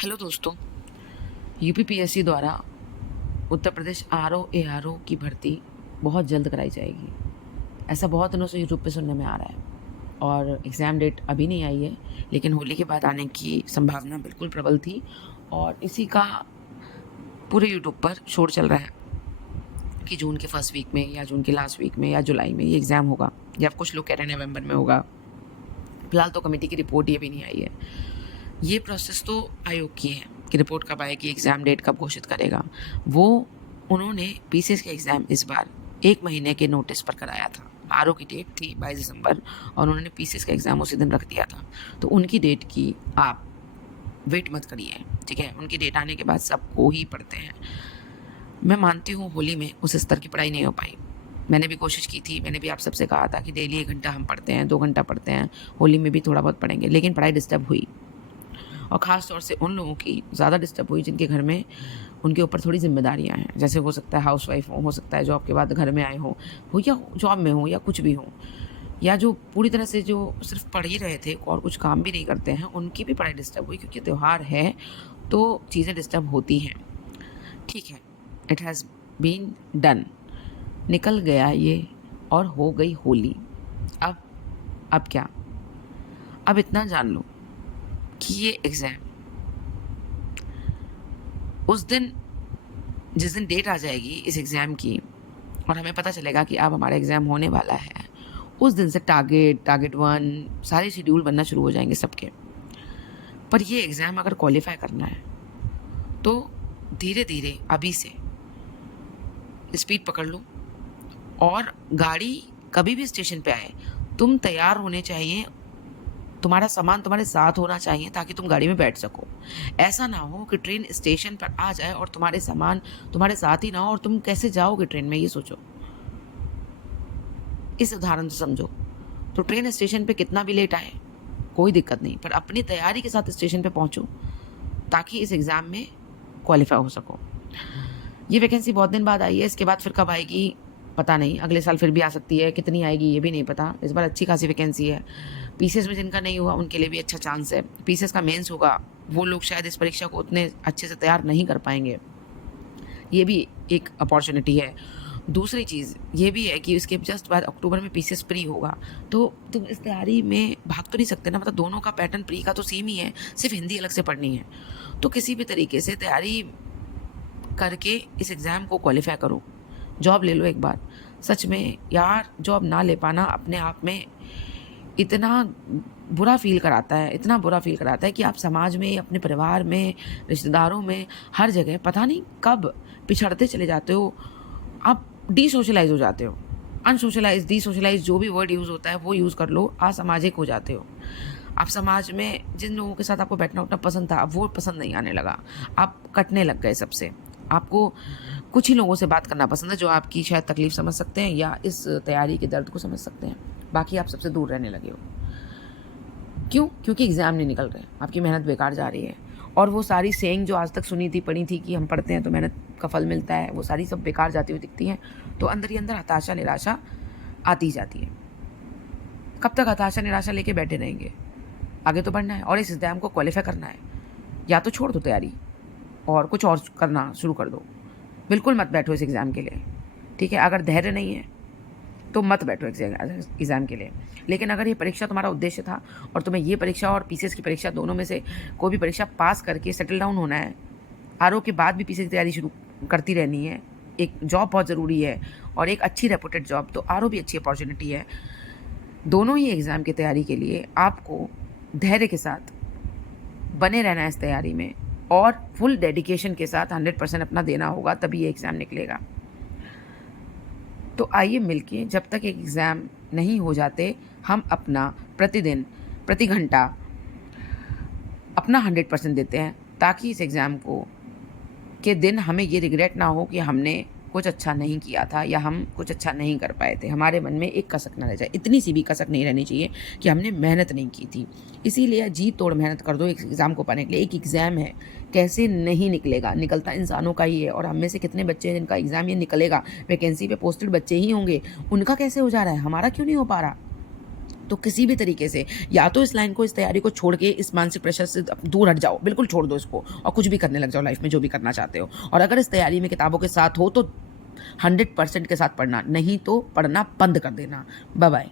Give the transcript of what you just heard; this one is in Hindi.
हेलो दोस्तों। यूपीपीएससी द्वारा उत्तर प्रदेश आरओ एआरओ की भर्ती बहुत जल्द कराई जाएगी। ऐसा बहुत दिनों से यूट्यूब पे सुनने में आ रहा है और एग्ज़ाम डेट अभी नहीं आई है, लेकिन होली के बाद आने की संभावना बिल्कुल प्रबल थी और इसी का पूरे यूट्यूब पर शोर चल रहा है कि जून के फर्स्ट वीक में या जून के लास्ट वीक में या जुलाई में ये एग्ज़ाम होगा, या कुछ लोग कह रहे हैं नवंबर में होगा। फिलहाल तो कमेटी की रिपोर्ट ये भी नहीं आई है। ये प्रोसेस तो आयोग की है कि रिपोर्ट कब आएगी, एग्ज़ाम डेट कब घोषित करेगा। वो उन्होंने पीसीएस के एग्ज़ाम इस बार 1 महीने के नोटिस पर कराया था। आरओ की डेट थी 22 दिसंबर और उन्होंने पीसीएस का एग्ज़ाम उसी दिन रख दिया था। तो उनकी डेट की आप वेट मत करिए, ठीक है। उनकी डेट आने के बाद सबको ही पढ़ते हैं। मैं मानती हूँ होली में उस स्तर की पढ़ाई नहीं हो पाई। मैंने भी कोशिश की थी, मैंने भी आप सबसे कहा था कि डेली 1 घंटा हम पढ़ते हैं, 2 घंटा पढ़ते हैं, होली में भी थोड़ा बहुत पढ़ेंगे, लेकिन पढ़ाई डिस्टर्ब हुई। और ख़ास तौर से उन लोगों की ज़्यादा डिस्टर्ब हुई जिनके घर में उनके ऊपर थोड़ी ज़िम्मेदारियाँ हैं। जैसे हो सकता है हाउसवाइफ हो सकता है जॉब के बाद घर में आए हो या जॉब में हो या कुछ भी हो, या जो पूरी तरह से जो सिर्फ पढ़ ही रहे थे और कुछ काम भी नहीं करते हैं, उनकी भी पढ़ाई डिस्टर्ब हुई। क्योंकि त्यौहार है तो चीज़ें डिस्टर्ब होती हैं। ठीक है, इट हैज़ बीन डन, निकल गया ये और हो गई होली। अब क्या? अब इतना जान लो कि ये एग्ज़ाम उस दिन, जिस दिन डेट आ जाएगी इस एग्ज़ाम की और हमें पता चलेगा कि अब हमारा एग्ज़ाम होने वाला है, उस दिन से टारगेट 1 सारे शेड्यूल बनना शुरू हो जाएंगे सबके। पर ये एग्ज़ाम अगर क्वालिफाई करना है तो धीरे धीरे अभी से स्पीड पकड़ लो। और गाड़ी कभी भी स्टेशन पे आए, तुम तैयार होने चाहिए, तुम्हारा सामान तुम्हारे साथ होना चाहिए ताकि तुम गाड़ी में बैठ सको। ऐसा ना हो कि ट्रेन स्टेशन पर आ जाए और तुम्हारे सामान तुम्हारे साथ ही ना हो और तुम कैसे जाओगे ट्रेन में, ये सोचो। इस उदाहरण से समझो। तो ट्रेन स्टेशन पे कितना भी लेट आए कोई दिक्कत नहीं, पर अपनी तैयारी के साथ स्टेशन पे पहुंचो ताकि इस एग्ज़ाम में क्वालिफाई हो सको। ये वैकेंसी बहुत दिन बाद आई है, इसके बाद फिर कब आएगी पता नहीं। अगले साल फिर भी आ सकती है, कितनी आएगी ये भी नहीं पता। इस बार अच्छी खासी वैकेंसी है। पीसीएस में जिनका नहीं हुआ उनके लिए भी अच्छा चांस है। पीसीएस का मेंस होगा, वो लोग शायद इस परीक्षा को उतने अच्छे से तैयार नहीं कर पाएंगे, ये भी एक अपॉर्चुनिटी है। दूसरी चीज़ ये भी है कि इसके जस्ट बाद अक्टूबर में पीसीएस प्री होगा, तो तुम इस तैयारी में भाग तो नहीं सकते ना। मतलब दोनों का पैटर्न प्री का तो सेम ही है, सिर्फ हिंदी अलग से पढ़नी है। तो किसी भी तरीके से तैयारी करके इस एग्ज़ाम को क्वालिफाई करो। जॉब ले लो एक बार। सच में यार, जॉब ना ले पाना अपने आप में इतना बुरा फ़ील कराता है, इतना बुरा फ़ील कराता है कि आप समाज में, अपने परिवार में, रिश्तेदारों में, हर जगह पता नहीं कब पिछड़ते चले जाते हो। आप डिसोशलाइज़ हो जाते हो। अनसोशलाइज़, डिसोशलाइज़, जो भी वर्ड यूज़ होता है वो यूज़ कर लो, असामाजिक हो जाते हो। आप समाज में जिन लोगों के साथ आपको बैठना उठना पसंद था, अब वो पसंद नहीं आने लगा। आप कटने लग गए सबसे। आपको कुछ ही लोगों से बात करना पसंद है जो आपकी शायद तकलीफ़ समझ सकते हैं या इस तैयारी के दर्द को समझ सकते हैं। बाकी आप सबसे दूर रहने लगे हो। क्यों? क्योंकि एग्ज़ाम नहीं निकल रहे, आपकी मेहनत बेकार जा रही है। और वो सारी सेइंग जो आज तक सुनी थी, पढ़ी थी कि हम पढ़ते हैं तो मेहनत का फल मिलता है, वो सारी सब बेकार जाती हुई दिखती हैं। तो अंदर ही अंदर हताशा, निराशा आती जाती है। कब तक हताशा, निराशा लेके बैठे रहेंगे? आगे तो बढ़ना है और इस एग्ज़ाम को क्वालिफाई करना है। या तो छोड़ दो तैयारी और कुछ और करना शुरू कर दो। बिल्कुल मत बैठो इस एग्ज़ाम के लिए, ठीक है। अगर धैर्य नहीं है तो मत बैठो एग्ज़ाम के लिए। लेकिन अगर ये परीक्षा तुम्हारा उद्देश्य था और तुम्हें ये परीक्षा और पीसीएस की परीक्षा दोनों में से कोई भी परीक्षा पास करके सेटल डाउन होना है, आरओ के बाद भी पीसीएस की तैयारी शुरू करती रहनी है, एक जॉब बहुत ज़रूरी है और एक अच्छी रेपुटेड जॉब, तो आरओ भी अच्छी अपॉर्चुनिटी है। दोनों ही एग्ज़ाम की तैयारी के लिए आपको धैर्य के साथ बने रहना है इस तैयारी में और फुल डेडिकेशन के साथ 100% अपना देना होगा, तभी ये एग्ज़ाम निकलेगा। तो आइए मिलके, जब तक एक एग्ज़ाम नहीं हो जाते, हम अपना प्रतिदिन, प्रति घंटा अपना 100% देते हैं ताकि इस एग्ज़ाम को के दिन हमें ये रिग्रेट ना हो कि हमने कुछ अच्छा नहीं किया था या हम कुछ अच्छा नहीं कर पाए थे। हमारे मन में एक कसक ना रह जाए, इतनी सी भी कसक नहीं रहनी चाहिए कि हमने मेहनत नहीं की थी। इसीलिए जी तोड़ मेहनत कर दो एक एग्ज़ाम को पाने के लिए। एक एग्ज़ाम है, कैसे नहीं निकलेगा? निकलता इंसानों का ही है। और हम में से कितने बच्चे हैं जिनका एग्ज़ाम ये निकलेगा? वैकेंसी पे पोस्टेड बच्चे ही होंगे, उनका कैसे हो जा रहा है, हमारा क्यों नहीं हो पा रहा? तो किसी भी तरीके से या तो इस लाइन को, इस तैयारी को छोड़ के इस मानसिक प्रेशर से दूर हट जाओ, बिल्कुल छोड़ दो इसको और कुछ भी करने लग जाओ लाइफ में, जो भी करना चाहते हो। और अगर इस तैयारी में किताबों के साथ हो तो 100% के साथ पढ़ना, नहीं तो पढ़ना बंद कर देना। Bye bye.